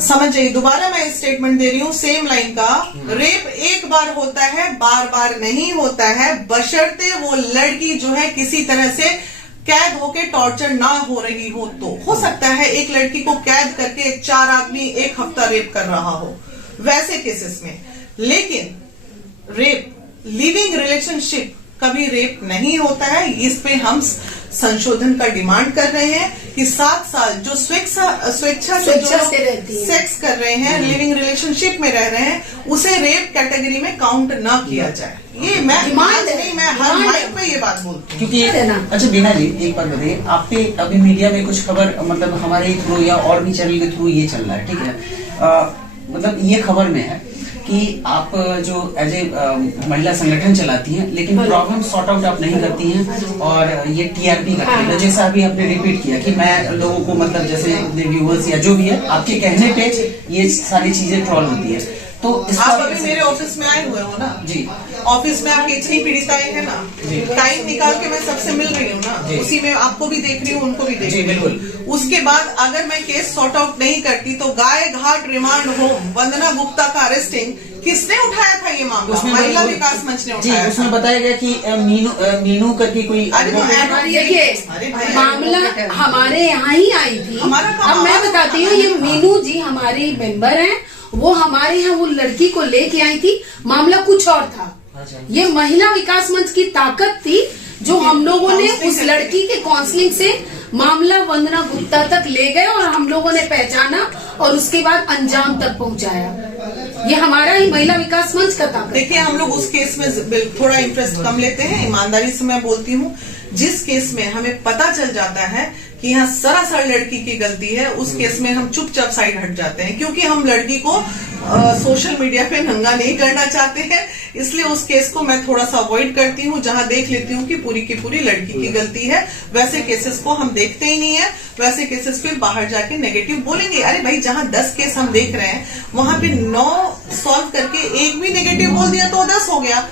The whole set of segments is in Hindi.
समझ जाइए, दोबारा मैं स्टेटमेंट दे रही हूँ सेम लाइन का। रेप एक बार होता है, बार बार नहीं होता है, बशर्ते वो लड़की जो है किसी तरह से कैद होके टॉर्चर ना हो रही हो। तो हो सकता है एक लड़की को कैद करके 4 आदमी 1 हफ्ता रेप कर रहा हो, वैसे केसेस में। लेकिन रेप, लिविंग रिलेशनशिप कभी रेप नहीं होता है। इस पे हम संशोधन का डिमांड कर रहे हैं कि 7 साल जो स्वेच्छा से सेक्स कर रहे हैं, लिविंग रिलेशनशिप में रह रहे हैं, उसे रेप कैटेगरी में काउंट ना किया जाए। ये मैं हर माइक पे ये बात बोलती हूँ। क्योंकि अच्छा बीना जी एक बात बताइए, आप पे अभी मीडिया में कुछ खबर मतलब हमारे थ्रू या और भी चैनल के थ्रू ये चल रहा है, ठीक है, मतलब ये खबर में है कि आप जो एज ए महिला संगठन चलाती हैं, लेकिन प्रॉब्लम सॉर्ट आउट आप नहीं करती हैं और ये टीआरपी करती हैं। जैसा अभी आपने रिपीट किया कि मैं लोगों को मतलब जैसे व्यूअर्स या जो भी है आपके कहने पे ये सारी चीजें ट्रॉल होती है। तो आप अभी मेरे ऑफिस में आए हुए हो ना जी, ऑफिस में आपकी इतनी पीड़िताएं हैं ना, टाइम निकाल के मैं सबसे मिल रही हूँ ना, उसी में आपको भी देख रही हूँ, उनको भी देख रही हूँ। बिल्कुल। उसके बाद अगर मैं केस सॉर्ट आउट नहीं करती तो गाय घाट रिमांड होम वंदना गुप्ता का अरेस्टिंग किसने उठाया था ये मामला? महिला विकास मंच ने उठाया। जी, उसमें बताया गया कि मीनू करके कोई मामला हमारे यहाँ ही आई थी। अब मैं बताती हूँ, ये मीनू जी हमारी मेंबर हैं, वो हमारे यहाँ वो लड़की को लेके आई थी, मामला कुछ और था। ये महिला विकास मंच की ताकत थी जो हम लोगों ने उस लड़की के काउंसलिंग से मामला वंदना गुप्ता तक ले गए और हम लोगों ने पहचाना और उसके बाद अंजाम तक पहुंचाया। ये हमारा ही महिला विकास मंच का ताकत। देखिए, हम लोग उस केस में थोड़ा इंटरेस्ट कम लेते हैं, ईमानदारी से मैं बोलती हूँ। जिस केस में हमें पता चल जाता है कि यहाँ सरासर लड़की की गलती है, उस केस में हम चुपचाप साइड हट जाते हैं, क्योंकि हम लड़की को सोशल मीडिया पे नंगा नहीं करना चाहते हैं। इसलिए उस केस को मैं थोड़ा सा अवॉइड करती हूँ, जहां देख लेती हूँ कि पूरी की पूरी लड़की की गलती है। वैसे केसेस को हम देखते ही नहीं है। वैसे केसेस फिर बाहर जाके नेगेटिव बोलेंगे। अरे भाई, जहां 10 केस हम देख रहे हैं, वहां पे 9 सॉल्व करके एक भी नेगेटिव बोल दिया तो 10 हो गया।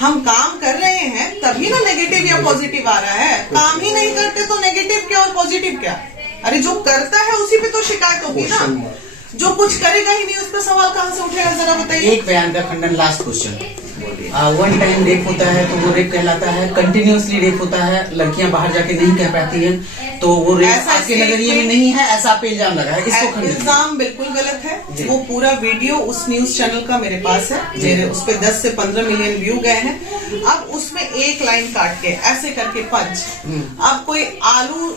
हम काम कर रहे हैं तभी ना नेगेटिव या पॉजिटिव आ रहा है। काम ही नहीं करते तो नेगेटिव क्या और पॉजिटिव क्या? अरे जो करता है उसी पे तो शिकायत होगी ना, जो कुछ करेगा ही नहीं उस पर सवाल कहाँ से उठेगा? जरा बताइए। एक बयान का खंडन, लास्ट क्वेश्चन। 1 टाइम रेप होता है तो वो रेप कहलाता है, कंटिन्यूअसली रेप होता है, लड़कियां बाहर जाके नहीं कह पाती हैं तो वो रेप आपके नजरिए में नहीं है, ऐसा आप इल्जाम लगा है, इसको खंडन। इल्जाम बिल्कुल गलत है। वो पूरा वीडियो उस न्यूज चैनल का मेरे पास है, मेरे उस पे 10 से 15 मिलियन व्यू गए हैं। अब उसमें एक लाइन काट के ऐसे करके पंच, अब कोई आलू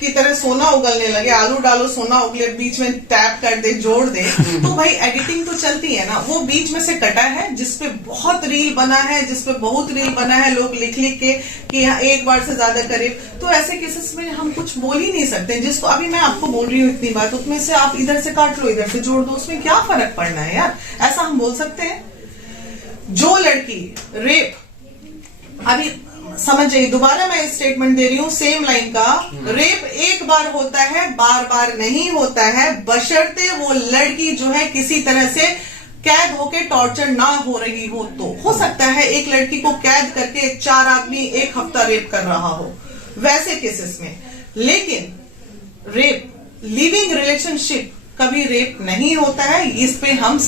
की तरह सोना उगलने लगे, आलू डालो सोना उगले, बीच में टैप कर दे, जोड़ दे, तो भाई एडिटिंग तो चलती है ना। वो बीच में से कटा है जिसपे बहुत रील बना है, जिसपे बहुत रील बना है, लोग लिख लिख के कि यहाँ एक बार से ज्यादा करे। तो ऐसे केसेस में हम कुछ बोल ही नहीं सकते। जिसको अभी मैं आपको बोल रही हूँ इतनी बात, उसमें से आप इधर से काट लो, इधर से जोड़ दो, उसमें क्या फर्क पड़ना है यार? ऐसा हम बोल सकते हैं? जो लड़की रेप, अभी समझ जाइए, दोबारा मैं स्टेटमेंट दे रही हूँ सेम लाइन का। रेप एक बार होता है, बार बार नहीं होता है, बशर्ते वो लड़की जो है किसी तरह से कैद होके टॉर्चर ना हो रही हो। तो हो सकता है एक लड़की को कैद करके 4 आदमी 1 हफ्ता रेप कर रहा हो, वैसे केसेस में। लेकिन रेप, लिविंग रिलेशनशिप कभी रेप नहीं होता है। इस पे हम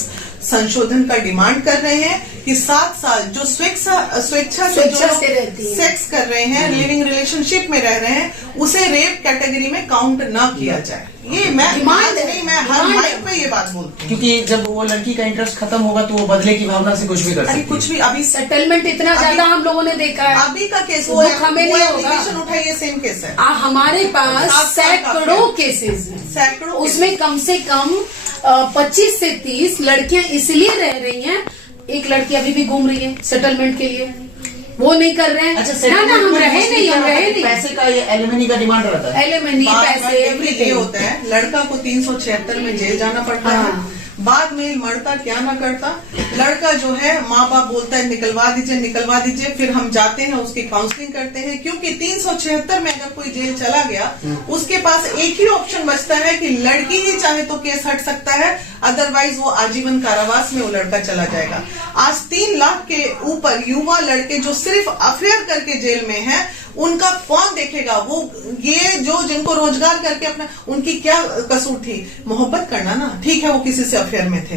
संशोधन का डिमांड कर रहे हैं कि 7 साल जो स्वेच्छा से सेक्स कर रहे हैं, लिविंग रिलेशनशिप में रह रहे हैं, उसे रेप कैटेगरी में काउंट ना किया जाए। ये मैं हर माइक पे ये बात बोलती हूँ। क्योंकि जब वो लड़की का इंटरेस्ट खत्म होगा तो वो बदले की भावना से कुछ भी कर सकती है। कुछ भी, अभी सेटलमेंट इतना ज्यादा हम लोगों ने देखा है। अभी का केस वो हमें नहीं होगा, उठाइए, सेम केस है। हमारे पास सैकड़ों केसेस हैं, सैकड़ों, उसमें कम से कम 25 से 30 लड़कियां इसलिए रह रही हैं। एक लड़की अभी भी घूम रही है सेटलमेंट के लिए, वो नहीं कर रहे हैं। अच्छा, ना हम रहे नहीं, पैसे का, ये एलिमनी का डिमांड रहता है। एलिमनी, पैसे, ये होता है। लड़का को 376 में जेल जाना पड़ता है, बाद में मरता क्या ना करता। लड़का जो है, माँ बाप बोलता है निकलवा दीजिए, फिर हम जाते हैं उसकी काउंसलिंग करते हैं, क्योंकि 376 में अगर कोई जेल चला गया, उसके पास एक ही ऑप्शन बचता है कि लड़की ही चाहे तो केस हट सकता है, अदरवाइज वो आजीवन कारावास में वो लड़का चला जाएगा। आज 3 लाख के ऊपर युवा लड़के जो सिर्फ अफेयर करके जेल में हैं, उनका कौन देखेगा? वो ये जो जिनको रोजगार करके अपना, उनकी क्या कसूर थी? मोहब्बत करना ना, ठीक है वो किसी से अफेयर में थे।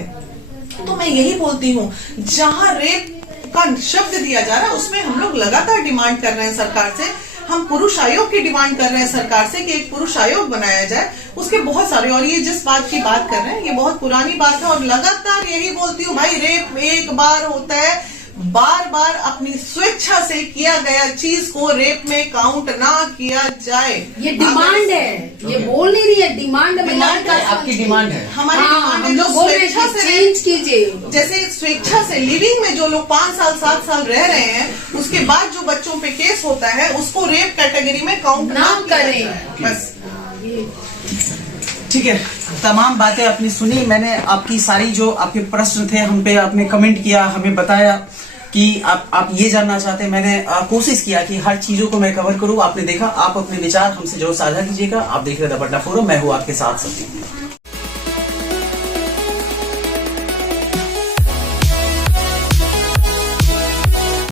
तो मैं यही बोलती हूँ, जहां रेप का शब्द दिया जा रहा है उसमें हम लोग लगातार डिमांड कर रहे हैं सरकार से। हम पुरुष आयोग की डिमांड कर रहे हैं सरकार से कि एक पुरुष आयोग बनाया जाए। उसके बहुत सारे, और ये जिस बात की बात कर रहे हैं ये बहुत पुरानी बात है, और लगातार यही बोलती हूँ भाई, रेप एक बार होता है, बार बार अपनी स्वेच्छा से किया गया चीज को रेप में काउंट ना किया जाए। ये डिमांड है, ये बोल नहीं रही है, डिमांड है, आपकी डिमांड है, हमारी डिमांड है। हम लोग बोल रहे हैं चेंज कीजिए। जैसे स्वेच्छा से लिविंग में जो लोग 5 साल 7 साल रह रहे हैं, उसके बाद जो बच्चों पे केस होता है उसको रेप कैटेगरी में काउंट ना करें बस। ठीक है, तमाम बातें आपने सुनी, मैंने आपकी सारी जो आपके प्रश्न थे हम पे आपने कमेंट किया, हमें बताया कि आप ये जानना चाहते हैं। मैंने कोशिश किया कि हर चीजों को मैं कवर करूं। आपने देखा, आप अपने विचार हमसे जरूर साझा कीजिएगा। आप देख रहे हैं द पटना फोरम, मैं हूं आपके साथ सत्यम।